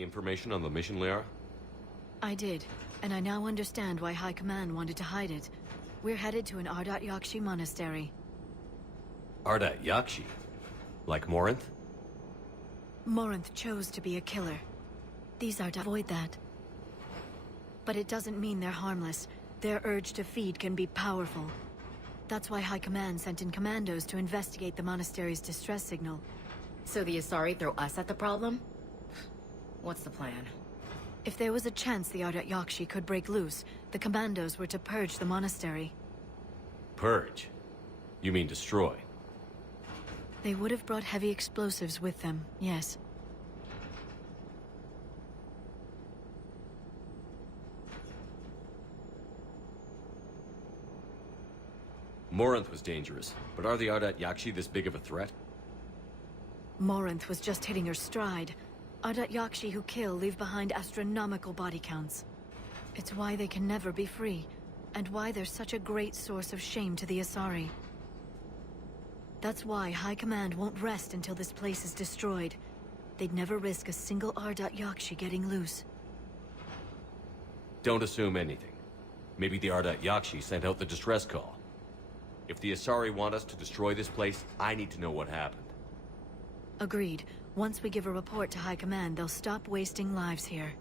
any information on the mission, Liara? I did, and I now understand why High Command wanted to hide it. We're headed to an Ardat Yakshi monastery. Ardat Yakshi? Like Morinth? Morinth chose to be a killer. These are to avoid that. But it doesn't mean they're harmless. Their urge to feed can be powerful. That's why High Command sent in commandos to investigate the monastery's distress signal. So the Asari throw us at the problem? What's the plan? If there was a chance the Ardat Yakshi could break loose, the commandos were to purge the monastery. Purge? You mean destroy? They would have brought heavy explosives with them, yes. Morinth was dangerous, but are the Ardat Yakshi this big of a threat? Morinth was just hitting her stride. Ardat Yakshi who kill leave behind astronomical body counts. It's why they can never be free, and why they're such a great source of shame to the Asari. That's why High Command won't rest until this place is destroyed. They'd never risk a single Ardat Yakshi getting loose. Don't assume anything. Maybe the Ardat Yakshi sent out the distress call. If the Asari want us to destroy this place, I need to know what happened. Agreed. Once we give a report to High Command, they'll stop wasting lives here.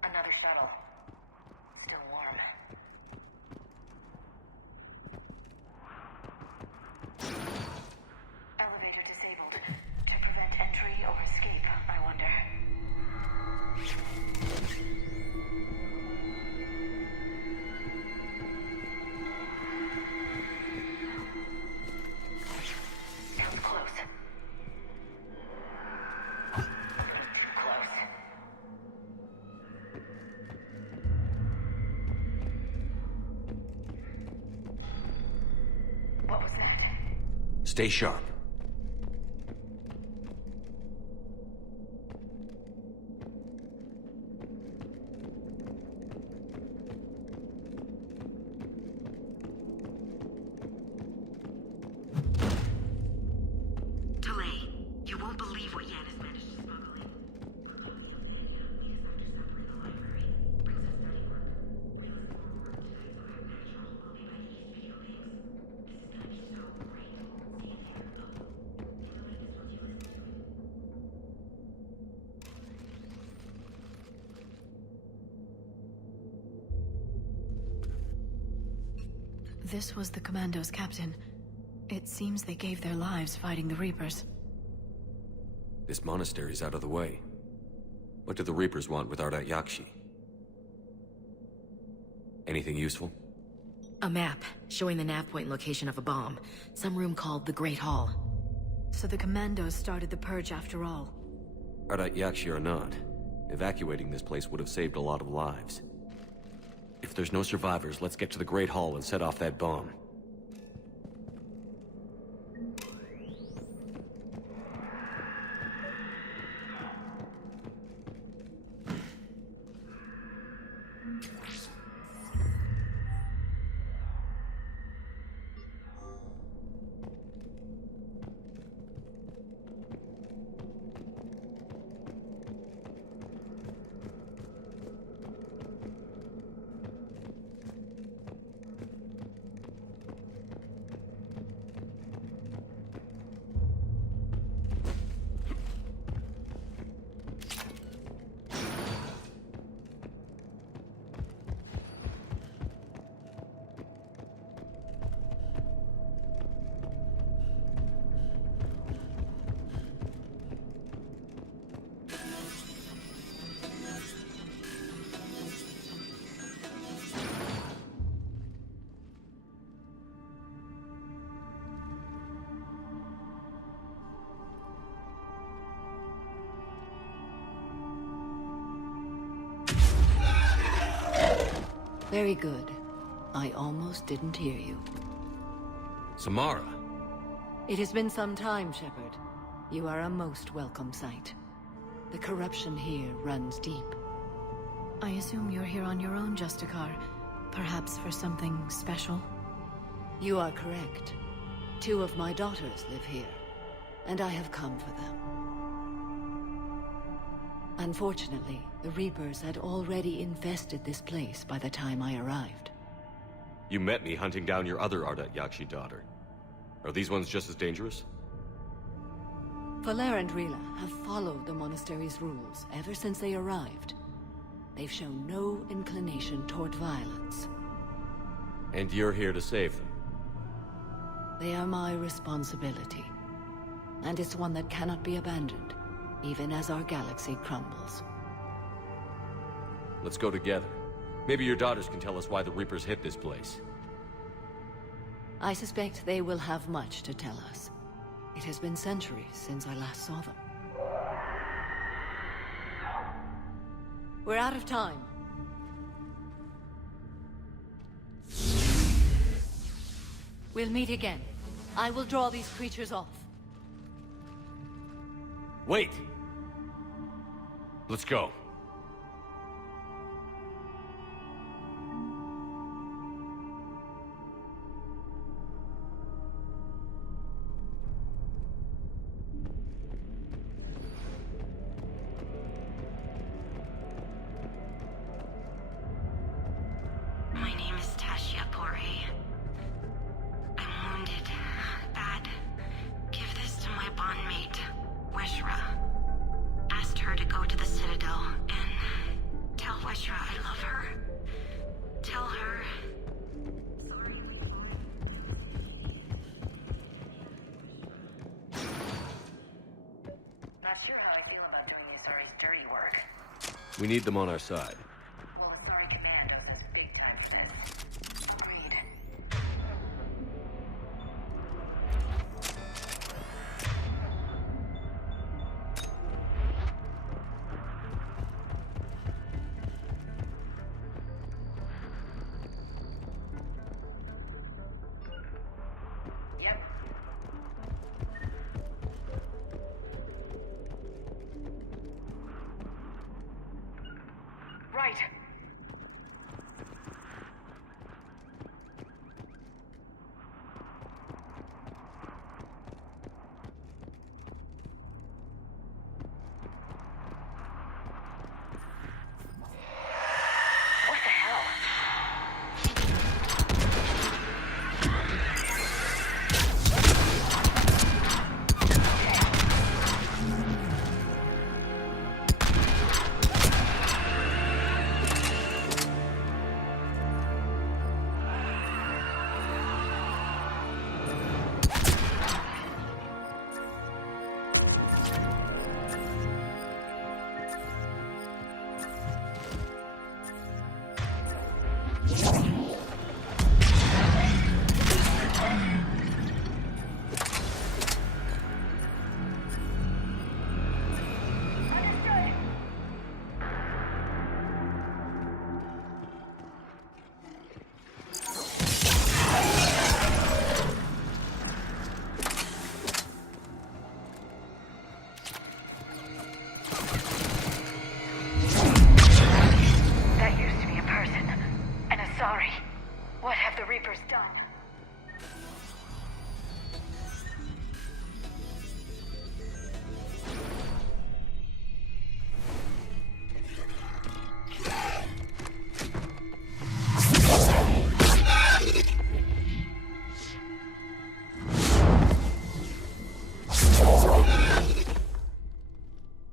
Another shuttle. Still warm. Elevator disabled. To prevent entry or escape, I wonder. Comes close. Too close. What was that? Stay sharp. Delay. You won't believe what Yan has managed to smuggle in. We're going to the lead us after supper in the library. Brings us study work. Realized more work tonight, so I have natural movie by these video games. This is gonna be so great. See you there. Oh, and the latest ones you listen to it. This was the commandos, Captain. It seems they gave their lives fighting the Reapers. This monastery's out of the way. What do the Reapers want with Ardat Yakshi? Anything useful? A map showing the nav point location of a bomb. Some room called the Great Hall. So the commandos started the purge after all. Ardat Yakshi or not, evacuating this place would have saved a lot of lives. If there's no survivors, let's get to the Great Hall and set off that bomb. Very good. I almost didn't hear you. Samara. It has been some time, Shepard. You are a most welcome sight. The corruption here runs deep. I assume you're here on your own, Justicar. Perhaps for something special? You are correct. 2 of my daughters live here, and I have come for them. Unfortunately, the Reapers had already infested this place by the time I arrived. You met me hunting down your other Ardat Yakshi daughter. Are these ones just as dangerous? Valer and Rila have followed the monastery's rules ever since they arrived. They've shown no inclination toward violence. And you're here to save them? They are my responsibility. And it's one that cannot be abandoned, even as our galaxy crumbles. Let's go together. Maybe your daughters can tell us why the Reapers hit this place. I suspect they will have much to tell us. It has been centuries since I last saw them. We're out of time. We'll meet again. I will draw these creatures off. Wait! Let's go. My name is Tashia Pore. I'm wounded. Bad. Give this to my bondmate, Weshra. Asked her to go to the Citadel and tell Weshra I love her. Tell her... Sorry. Not sure how I feel about doing Asari's dirty work. We need them on our side. Well, Asari Commandos is big time then. Agreed. Yep. Right. What the hell? That used to be a person. An Asari. What have the Reapers done?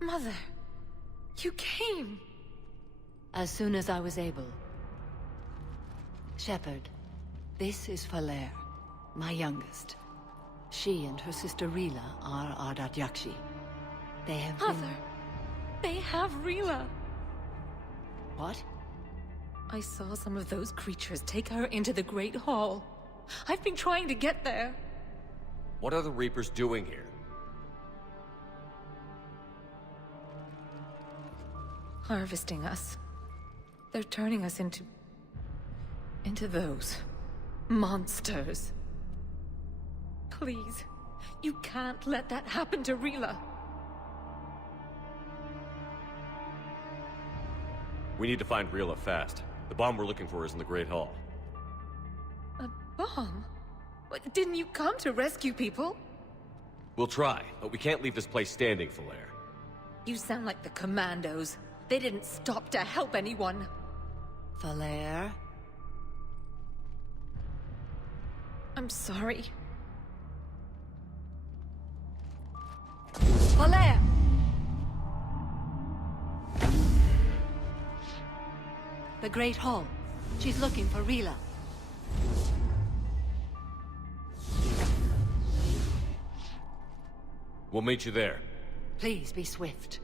Mother, you came. As soon as I was able. Shepard, this is Valer, my youngest. She and her sister Rila are Ardat Yakshi. They have been... Mother, they have Rila. What? I saw some of those creatures take her into the Great Hall. I've been trying to get there. What are the Reapers doing here? Harvesting us. They're turning us into... into those monsters. Please, you can't let that happen to Rila. We need to find Rila fast. The bomb we're looking for is in the Great Hall. A bomb? What, didn't you come to rescue people? We'll try, but we can't leave this place standing, Falair. You sound like the Commandos. They didn't stop to help anyone. Falair? I'm sorry. Falair! The Great Hall. She's looking for Rila. We'll meet you there. Please be swift.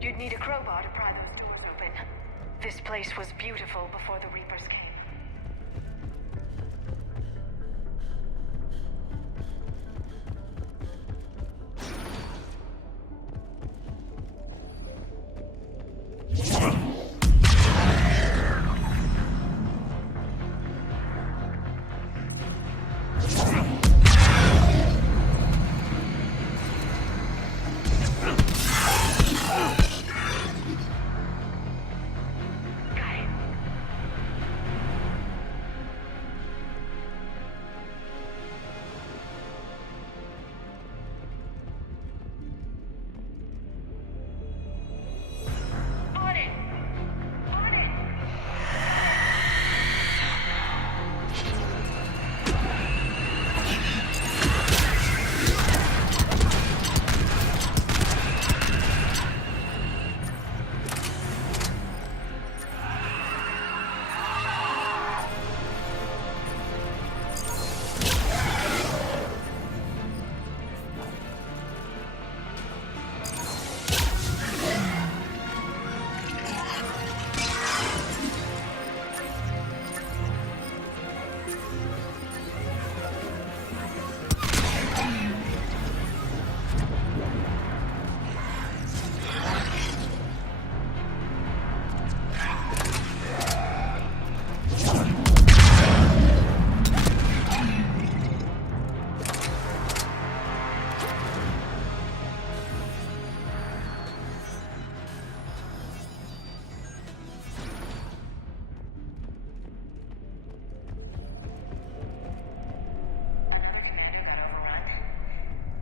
You'd need a crowbar to pry those doors open. This place was beautiful before the Reapers came.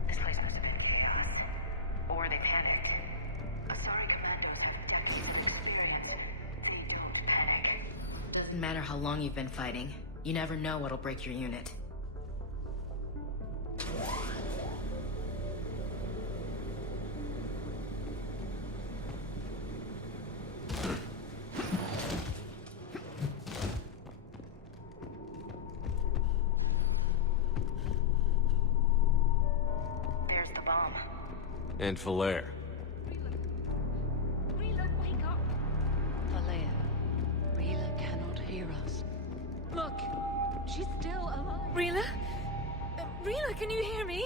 This place must have been chaos. Or they panicked. Asari commandos have demonstrated experience. They don't panic. Doesn't matter how long you've been fighting. You never know what'll break your unit. There's the bomb. And Falair. Rila, wake up! Falair, Rila cannot hear us. Look, she's still alive. Rila? Rila, can you hear me?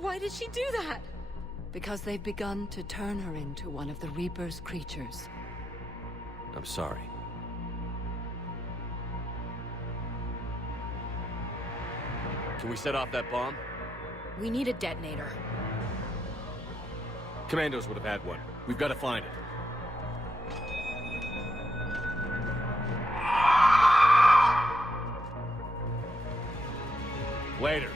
Why did she do that? Because they've begun to turn her into one of the Reaper's creatures. I'm sorry. Can we set off that bomb? We need a detonator. Commandos would have had one. We've got to find it. Later.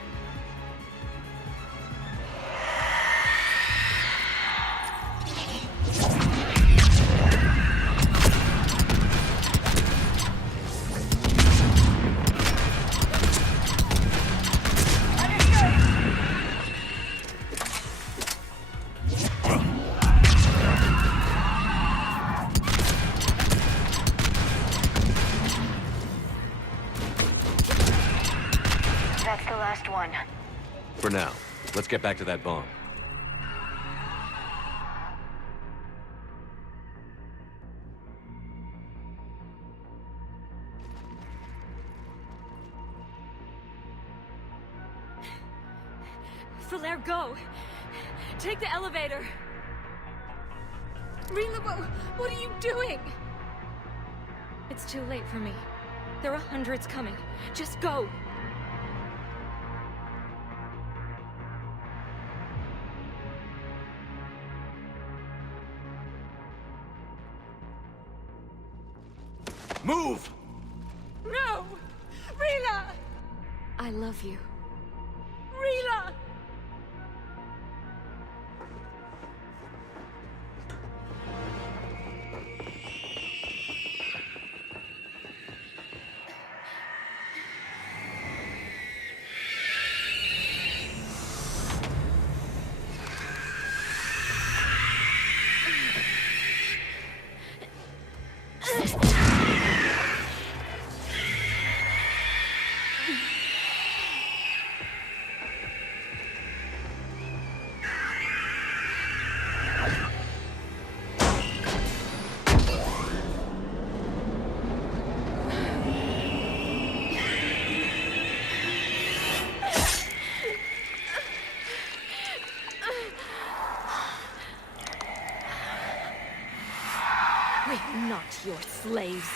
For now, let's get back to that bomb. Falaire, go! Take the elevator! Rila, what are you doing? It's too late for me. There are hundreds coming. Just go! Move! No! Rila! I love you. Rila! We're not your slaves.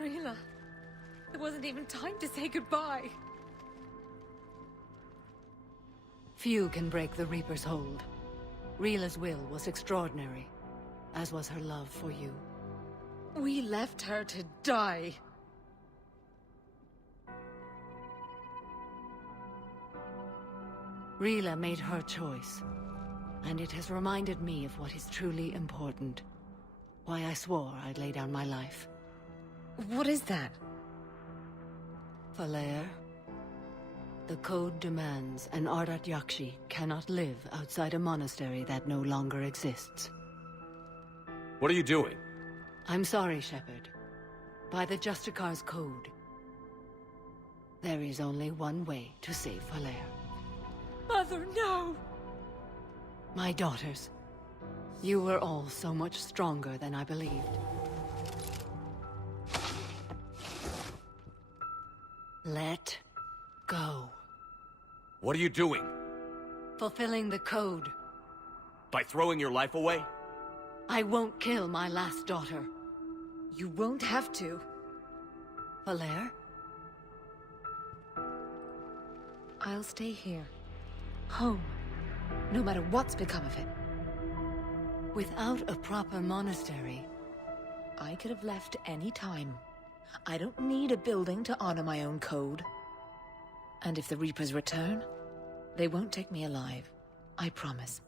Rila, there wasn't even time to say goodbye. Few can break the Reaper's hold. Rila's will was extraordinary, as was her love for you. We left her to die. Rila made her choice, and it has reminded me of what is truly important. Why I swore I'd lay down my life. What is that? Falaire, the code demands an Ardat Yakshi cannot live outside a monastery that no longer exists. What are you doing? I'm sorry, Shepard. By the Justicar's code, there is only one way to save Falaire. Mother, no! My daughters, you were all so much stronger than I believed. Let go. What are you doing? Fulfilling the code. By throwing your life away? I won't kill my last daughter. You won't have to. Falaire? I'll stay here. Home. No matter what's become of it. Without a proper monastery, I could have left any time. I don't need a building to honor my own code. And if the Reapers return, they won't take me alive. I promise.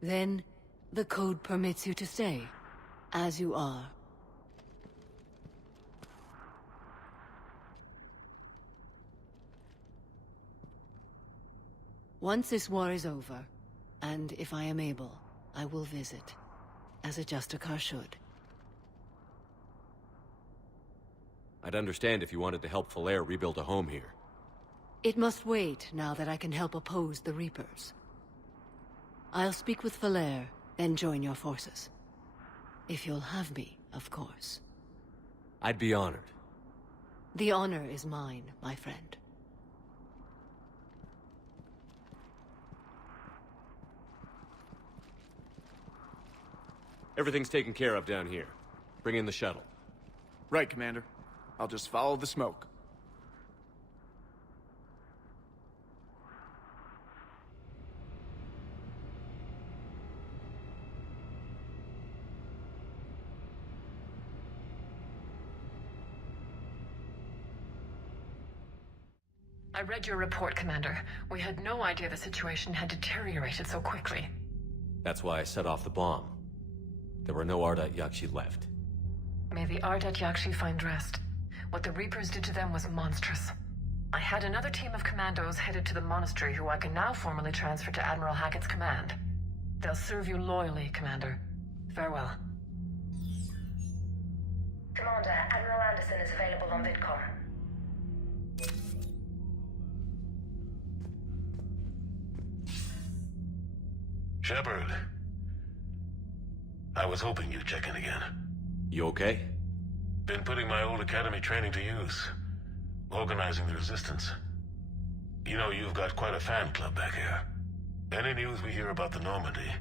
then the code permits you to stay, as you are. Once this war is over, and if I am able, I will visit, as a Justicar should. I'd understand if you wanted to help Falaire rebuild a home here. It must wait now that I can help oppose the Reapers. I'll speak with Falaire, then join your forces. If you'll have me, of course. I'd be honored. The honor is mine, my friend. Everything's taken care of down here. Bring in the shuttle. Right, Commander. I'll just follow the smoke. I read your report, Commander. We had no idea the situation had deteriorated so quickly. That's why I set off the bomb. There were no Ardat Yakshi left. May the Ardat Yakshi find rest. What the Reapers did to them was monstrous. I had another team of commandos headed to the monastery who I can now formally transfer to Admiral Hackett's command. They'll serve you loyally, Commander. Farewell. Commander, Admiral Anderson is available on VidCom. Shepard. I was hoping you'd check in again. You okay? Been putting my old academy training to use. Organizing the resistance. You know, you've got quite a fan club back here. Any news we hear about the Normandy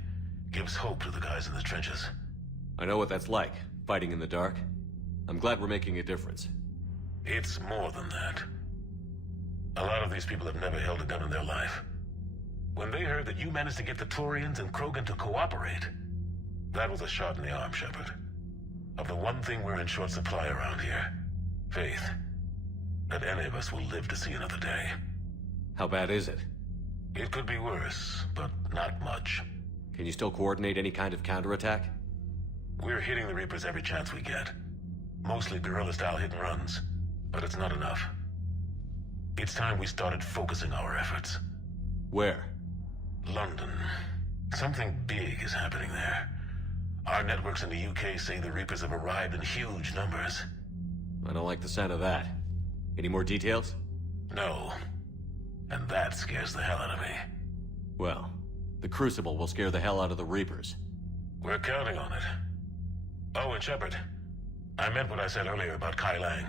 gives hope to the guys in the trenches. I know what that's like, fighting in the dark. I'm glad we're making a difference. It's more than that. A lot of these people have never held a gun in their life. When they heard that you managed to get the Turians and Krogan to cooperate, that was a shot in the arm, Shepard. Of the one thing we're in short supply around here, faith. That any of us will live to see another day. How bad is it? It could be worse, but not much. Can you still coordinate any kind of counterattack? We're hitting the Reapers every chance we get. Mostly guerrilla-style hit-and-runs, but it's not enough. It's time we started focusing our efforts. Where? London. Something big is happening there. Our networks in the UK say the Reapers have arrived in huge numbers. I don't like the sound of that. Any more details? No. And that scares the hell out of me. Well, the Crucible will scare the hell out of the Reapers. We're counting on it. Oh, and Shepard, I meant what I said earlier about Kai Lang.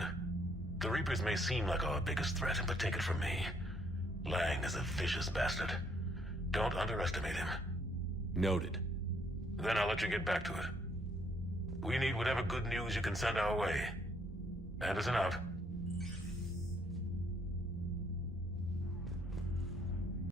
The Reapers may seem like our biggest threat, but take it from me. Lang is a vicious bastard. Don't underestimate him. Noted. Then I'll let you get back to it. We need whatever good news you can send our way. Anderson out.